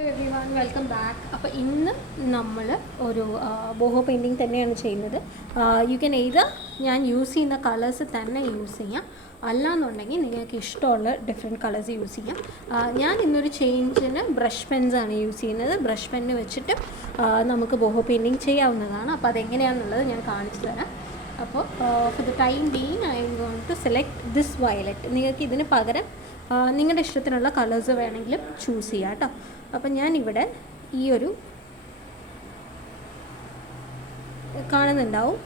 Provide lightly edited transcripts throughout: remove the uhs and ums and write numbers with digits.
Everyone welcome back. അപ്പോൾ ഇന്ന് നമ്മൾ ഒരു ബോഹോ പെയിൻറ്റിങ് തന്നെയാണ് ചെയ്യുന്നത്. യു ക്യാൻ എയ്തർ ഞാൻ യൂസ് ചെയ്യുന്ന കളേഴ്സ് തന്നെ യൂസ് ചെയ്യാം, അല്ലാന്നുണ്ടെങ്കിൽ നിങ്ങൾക്ക് ഇഷ്ടമുള്ള ഡിഫറെൻറ്റ് കളേഴ്സ് യൂസ് ചെയ്യാം. ഞാൻ ഇന്നൊരു ചേഞ്ചിന് ബ്രഷ് പെൻസാണ് യൂസ് ചെയ്യുന്നത്. ബ്രഷ് പെന്ന് വെച്ചിട്ട് നമുക്ക് ബോഹോ പെയിൻറ്റിങ് ചെയ്യാവുന്നതാണ്. അപ്പോൾ അതെങ്ങനെയാണെന്നുള്ളത് ഞാൻ കാണിച്ചു തരാം. അപ്പോൾ for the time being I'm going to select this violet. നിങ്ങൾക്ക് ഇതിന് പകരം നിങ്ങളുടെ ഇഷ്ടത്തിനുള്ള കളേഴ്സ് വേണമെങ്കിലും ചൂസ് ചെയ്യാം കേട്ടോ. അപ്പം ഞാനിവിടെ ഈ ഒരു കാണുന്നുണ്ടാവും,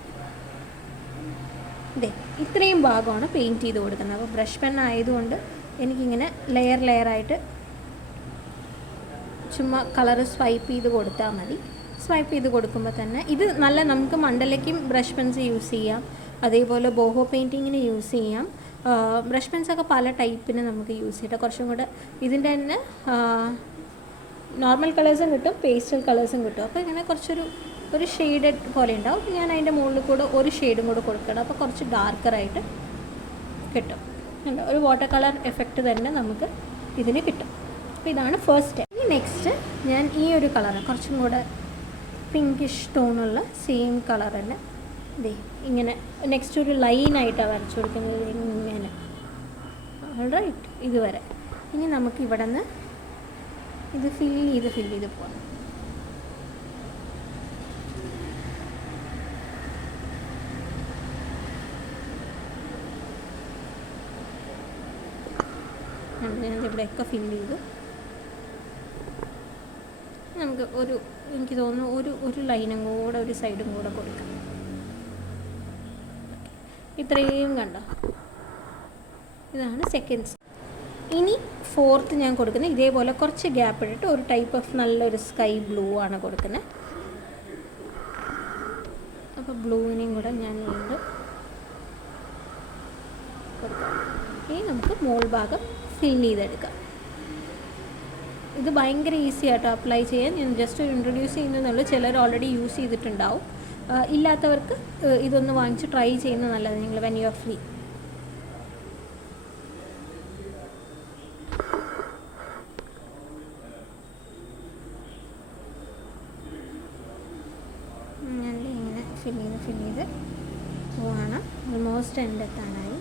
ഇതേ ഇത്രയും ഭാഗമാണ് പെയിൻറ്റ് ചെയ്ത് കൊടുക്കുന്നത്. അപ്പോൾ ബ്രഷ് പെൻ ആയതുകൊണ്ട് എനിക്കിങ്ങനെ ലെയറായിട്ട് ചുമ്മാ കളറ് സ്വൈപ്പ് ചെയ്ത് കൊടുത്താൽ മതി. സ്വൈപ്പ് ചെയ്ത് കൊടുക്കുമ്പോൾ തന്നെ ഇത് നല്ല നമുക്ക് മണ്ടലയ്ക്കും ബ്രഷ് പെൻസ് യൂസ് ചെയ്യാം, അതേപോലെ ബോഹോ പെയിൻറ്റിങ്ങിന് യൂസ് ചെയ്യാം. ബ്രഷ് പെൻസൊക്കെ പല ടൈപ്പിന് നമുക്ക് യൂസ് ചെയ്യട്ടെ. കുറച്ചും കൂടെ ഇതിൻ്റെ തന്നെ നോർമൽ കളേഴ്സും കിട്ടും, പേസ്റ്റൽ കളേഴ്സും കിട്ടും. അപ്പോൾ ഇങ്ങനെ ഒരു ഷെയ്ഡഡ് പോലെ ഉണ്ടാവും. ഞാൻ അതിൻ്റെ മുകളിൽ കൂടെ ഒരു ഷെയ്ഡും കൂടെ കൊടുക്കണം. അപ്പോൾ കുറച്ച് ഡാർക്കറായിട്ട് കിട്ടും. ഒരു വാട്ടർ കളർ എഫക്റ്റ് തന്നെ നമുക്ക് ഇതിന് കിട്ടും. അപ്പോൾ ഇതാണ് ഫസ്റ്റ് സ്റ്റെപ്പ്. ഇനി നെക്സ്റ്റ് ഞാൻ ഈ ഒരു കളർ കുറച്ചും കൂടെ പിങ്കിഷ് ടോണുള്ള സെയിം കളർ തന്നെ ഇങ്ങനെ നെക്സ്റ്റ് ഒരു ലൈനായിട്ടാണ് വരച്ചു കൊടുക്കുന്നത്. ഇങ്ങനെ ഓൾറൈറ്റ് ഇതുവരെ. ഇനി നമുക്ക് ഇവിടെ നിന്ന് ഇത് ഫില്ല് ചെയ്ത് പോകാം. ഞാനിവിടെയൊക്കെ ഫില്ല് ചെയ്തു. നമുക്ക് എനിക്ക് തോന്നുന്നു ഒരു ലൈനും കൂടെ ഒരു സൈഡും കൂടെ കൊടുക്കാം. ഇത്രയും കണ്ടോ, ഇതാണ് സെക്കൻഡ്. ഇനി ഫോർത്ത് ഞാൻ കൊടുക്കുന്നത് ഇതേപോലെ കുറച്ച് ഗ്യാപ്പ് ഇട്ടിട്ട് ഒരു ടൈപ്പ് ഓഫ് നല്ലൊരു സ്കൈ ബ്ലൂ ആണ് കൊടുക്കുന്നത്. അപ്പോൾ ബ്ലൂവിനെയും കൂടെ ഞാൻ വീണ്ടും കൊടുക്കാം. ഇനി നമുക്ക് മോൾ ഭാഗം ഫില്ല് ചെയ്തെടുക്കാം. ഇത് ഭയങ്കര ഈസി ആയിട്ട് അപ്ലൈ ചെയ്യാൻ. ഞാൻ ജസ്റ്റ് ഒരു ഇൻട്രൊഡ്യൂസ് ചെയ്യുന്നതെന്നുള്ളൂ. ചിലർ ഓൾറെഡി യൂസ് ചെയ്തിട്ടുണ്ടാവും. ഇല്ലാത്തവർക്ക് ഇതൊന്ന് വാങ്ങിച്ച് ട്രൈ ചെയ്യുന്നത് നല്ലത്. നിങ്ങൾ വെൻ യു ആർ ഫ്രീ. ഞാൻ ഇങ്ങനെ ഫില്ല് ചെയ്ത് പോവാണ്. ഓൾമോസ്റ്റ് എൻ്റെ എത്താനായി.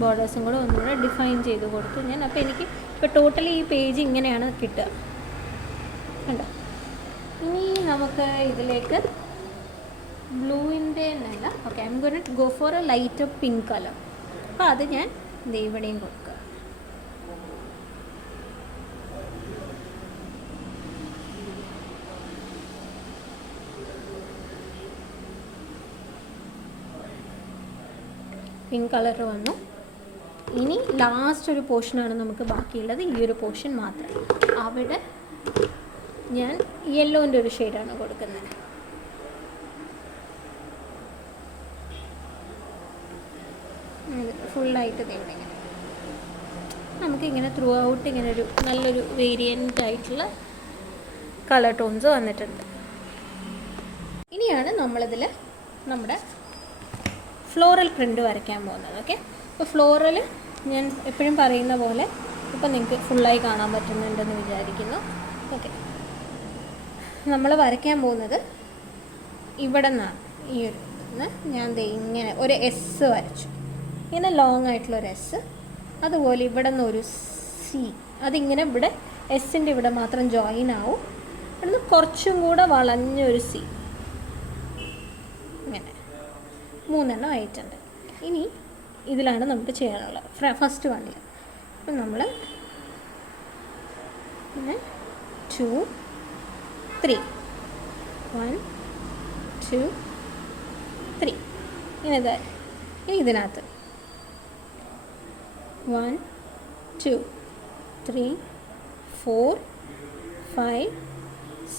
ബോർഡേഴ്സും കൂടെ ഒന്നുകൂടെ ഡിഫൈൻ ചെയ്ത് കൊടുത്തു ഞാൻ. അപ്പോൾ എനിക്ക് ഇപ്പോൾ ടോട്ടലി ഈ പേജ് ഇങ്ങനെയാണ് കിട്ടുക കണ്ടോ. ഇനി നമുക്ക് ഇതിലേക്ക് ബ്ലൂവിൻ്റെ എന്നല്ല, okay I'm going to go for a light pink colour. അപ്പോൾ അത് ഞാൻ ഇവിടെയും കൊടുക്കുക. പിങ്ക് കളർ വന്നു. ഇനി ലാസ്റ്റ് ഒരു പോർഷനാണ് നമുക്ക് ബാക്കിയുള്ളത്, ഈ ഒരു പോർഷൻ മാത്രം. അവിടെ ഞാൻ യെല്ലോൻ്റെ ഒരു ഷെയ്ഡാണ് കൊടുക്കുന്നത്. ഫുള്ളായിട്ട് ഇവിടെ ഇങ്ങനെ നമുക്കിങ്ങനെ ത്രൂ ഔട്ട് ഇങ്ങനെ ഒരു നല്ലൊരു വേരിയൻ്റ് ആയിട്ടുള്ള കളർ ടോൺസ് വന്നിട്ടുണ്ട്. ഇനിയാണ് നമ്മളിതിൽ നമ്മുടെ ഫ്ലോറൽ പ്രിൻ്റ് വരയ്ക്കാൻ പോകുന്നത്. ഓക്കെ, അപ്പോൾ ഫ്ലോറൽ ഞാൻ എപ്പോഴും പറയുന്ന പോലെ ഇപ്പം നിങ്ങൾക്ക് ഫുള്ളായി കാണാൻ പറ്റുന്നുണ്ടെന്ന് വിചാരിക്കുന്നു. ഓക്കെ, നമ്മൾ വരയ്ക്കാൻ പോകുന്നത് ഇവിടെ നിന്നാണ്. ഈ ഒരു ഞാൻ ഇങ്ങനെ ഒരു എസ് വരച്ചു, ഇങ്ങനെ ലോങ് ആയിട്ടുള്ളൊരു എസ്. അതുപോലെ ഇവിടെ നിന്നൊരു സി, അതിങ്ങനെ ഇവിടെ എസ്സിൻ്റെ ഇവിടെ മാത്രം ജോയിൻ ആവും. ഇവിടുന്ന് കുറച്ചും കൂടെ വളഞ്ഞൊരു സി, ഇങ്ങനെ 3 എണ്ണം ആയിട്ടുണ്ട്. ഇനി ഇതിലാണ് നമുക്ക് ചെയ്യാനുള്ളത് ഫസ്റ്റ് വണ്ണിൽ. അപ്പം നമ്മൾ പിന്നെ 2 3 1 2 3 ഇങ്ങനെ ഇതിനകത്ത് 1 2 3 4 5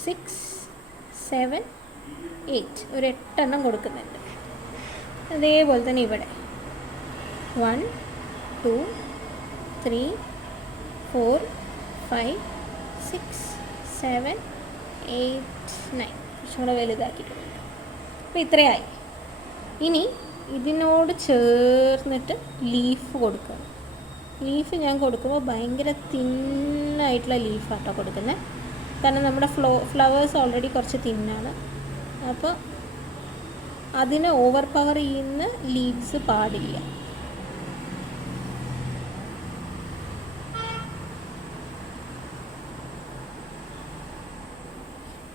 6 7 8 ഒരു 8 എണ്ണം കൊടുക്കുന്നുണ്ട്. അതേപോലെ തന്നെ ഇവിടെ 1 2 3 4 5 6 7, 8, 9 കുറച്ചും കൂടെ വലുതാക്കിയിട്ടുണ്ട്. അപ്പോൾ ഇത്രയായി. ഇനി ഇതിനോട് ചേർന്നിട്ട് ലീഫ് കൊടുക്കുക. ലീഫ് ഞാൻ കൊടുക്കുമ്പോൾ ഭയങ്കര തിന്നായിട്ടുള്ള ലീഫാട്ടോ കൊടുക്കുന്നത്. കാരണം നമ്മുടെ ഫ്ലവേഴ്സ് ഓൾറെഡി കുറച്ച് തിന്നാണ്. അപ്പോൾ അതിനെ ഓവർ പവർ ചെയ്യുന്ന ലീവ്സ് പാടില്ല.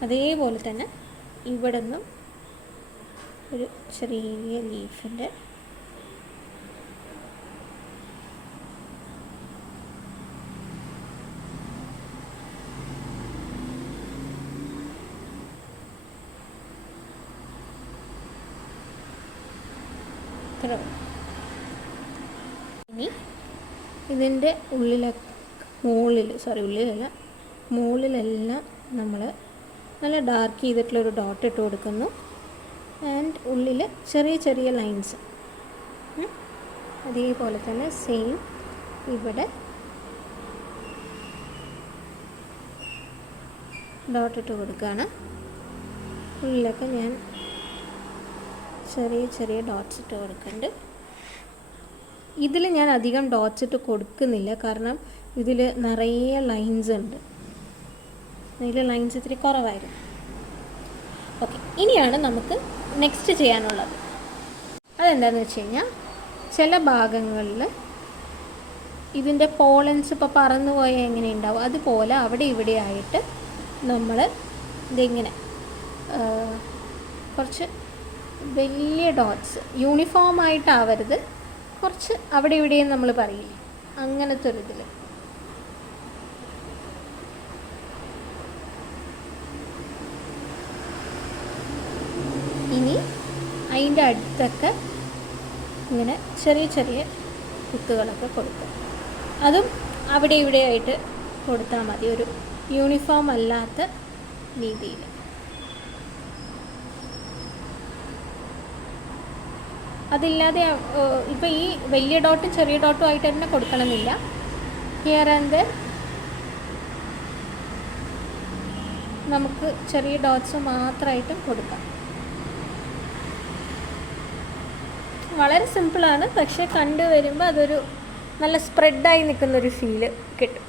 അതേപോലെ തന്നെ ഇവിടെ നിന്നും ഒരു ചെറിയ ലീഫിൻ്റെ ഇനി ഇതിൻ്റെ മുകളിലെല്ലാം നമ്മൾ നല്ല ഡാർക്ക് ചെയ്തിട്ടുള്ളൊരു ഡോട്ട് ഇട്ട് കൊടുക്കുന്നു. ആൻഡ് ഉള്ളിൽ ചെറിയ ചെറിയ ലൈൻസ്. അതേപോലെ തന്നെ സെയിം ഇവിടെ ഡോട്ട് ഇട്ട് കൊടുക്കുകയാണ്. ഉള്ളിലൊക്കെ ഞാൻ ചെറിയ ചെറിയ ഡോട്ട്സ് ഇട്ട് കൊടുക്കുന്നുണ്ട്. ഇതിൽ ഞാൻ അധികം ഡോട്ട്സ് ഇട്ട് കൊടുക്കുന്നില്ല, കാരണം ഇതിൽ നിറയെ ലൈൻസ് ഉണ്ട്. ഇതിൽ ലൈൻസ് ഇത്തിരി കുറവായിരുന്നു. ഓക്കെ, ഇനിയാണ് നമുക്ക് നെക്സ്റ്റ് ചെയ്യാനുള്ളത്. അതെന്താണെന്ന് വെച്ച് കഴിഞ്ഞാൽ, ചില ഭാഗങ്ങളിൽ ഇതിൻ്റെ പോളൻസ് ഇപ്പോൾ പറന്നു പോയാൽ എങ്ങനെ ഉണ്ടാവും അതുപോലെ അവിടെ ഇവിടെ ആയിട്ട് നമ്മൾ ഇതിങ്ങനെ കുറച്ച് വലിയ ഡോട്ട്സ്, യൂണിഫോം ആയിട്ടാവരുത്, കുറച്ച് അവിടെ ഇവിടെയും നമ്മൾ പറയില്ലേ, അങ്ങനത്തെ ഒരു ഇതിൽ ഇനി അതിൻ്റെ അടുത്തൊക്കെ ഇങ്ങനെ ചെറിയ ചെറിയ കുത്തുകളൊക്കെ കൊടുക്കുക. അതും അവിടെ ഇവിടെ ആയിട്ട് കൊടുത്താൽ മതി, ഒരു യൂണിഫോം അല്ലാത്ത രീതിയിൽ. അതില്ലാതെ ഇപ്പോൾ ഈ വലിയ ഡോട്ടും ചെറിയ ഡോട്ടും ആയിട്ട് തന്നെ കൊടുക്കണമെന്നില്ല. ഹിയർ ആൻഡ് ദെയർ നമുക്ക് ചെറിയ ഡോട്ട്സ് മാത്രമായിട്ടും കൊടുക്കാം. വളരെ സിമ്പിളാണ്, പക്ഷേ കണ്ടു വരുമ്പോൾ അതൊരു നല്ല സ്പ്രെഡായി നിൽക്കുന്നൊരു ഫീല് കിട്ടും.